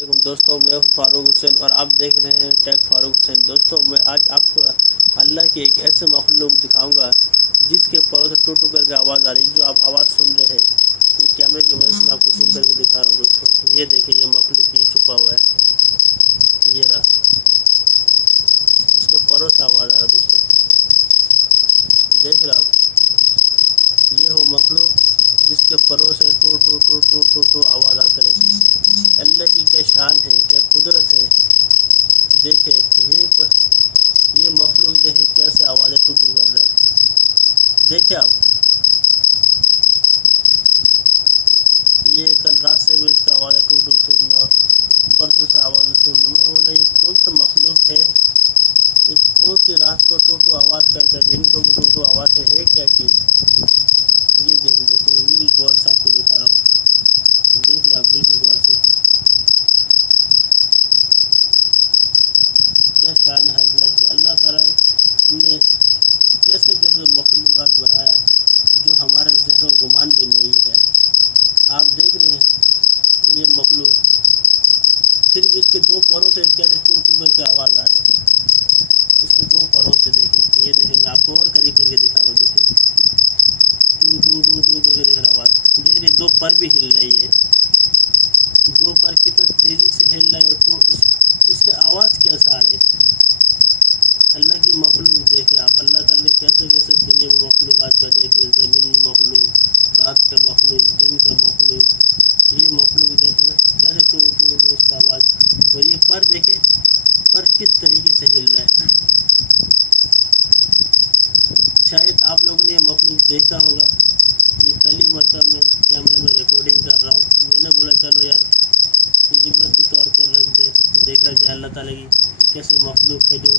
दोस्तों, मैं हूं फारूक हुसैन और आप देख रहे हैं टेक फारूक हुसैन। दोस्तों, मैं आज आपको अल्लाह की एक ऐसे मखलूक दिखाऊंगा जिसके परों से टू टू करके आवाज़ आ रही है। जो आप आवाज़ सुन रहे हैं ये कैमरे की वजह से मैं आपको सुन करके दिखा रहा हूँ। दोस्तों, ये देखिए, ये मखलूक ये छुपा हुआ है, ये रहा, इसके परों से आवाज़ आ रहा है। दोस्तों देख रहे आप, ये हो मखलूक जिसके परों से टू टू टू टू टू टू आवाज़ आते रहती है। अल्लाह की क्या शान है, क्या कुदरत है। देखे ये मखलूक देखे कैसे आवाज़ें टू टू कर रहे हैं। देखे आप, ये कल रात से भी इसका आवाज़ें टू टू सुनना, परसों से आवाज़ें सुनना। मैं बोला ये कौन सा मखलूक है, ये कौन सी रात को टू टू आवाज़ करता है, दिन को टू टू आवाज़ है क्या चीज़। ये देखिए दोस्तों, मैं बिल्कुल गौर से आपको दिखा रहा हूँ। देख रहे आप बिल्कुल गौर से, क्या शान है अल्लाह की। अल्लाह ताला ने कैसे कैसे मखलूक़ात बनाया जो हमारे ज़हन गुमान भी नहीं है। आप देख रहे हैं ये मखलूक, सिर्फ इसके दो पैरों से कैसे टू टू करके आवाज़ आ रही है। इसके दो पैरों से देखें, ये देखें, मैं आपको और करीब करके दिखा रहा हूँ। देखें टू टू टू टू करके देख रहा आवाज़, देख रही, दो पर भी हिल रही है। दो पर कितना तेज़ी से हिल रहा है, तो इससे आवाज़ कैसा आ रही है। अल्लाह की मखलूक देखे आप, अल्लाह ताला ने कैसे कैसे दुनिया में मखलूक़ात पैदा की। ज़मीन में मखलूक, रात का मखलूक, दिन का मखलूक, ये मखलूक देखे कैसे टू टू टू इसका आवाज़। और ये पर देखे, पर किस तरीके से हिल रहे हैं। शायद आप लोगों ने ये मखलूक देखा होगा। ये पहली मरतबा मैं कैमरे में रिकॉर्डिंग कर रहा हूँ। मैंने बोला चलो यार इबरत के तौर पर रख दे, देखा जाए अल्लाह ताला की कैसे मखलूक है जो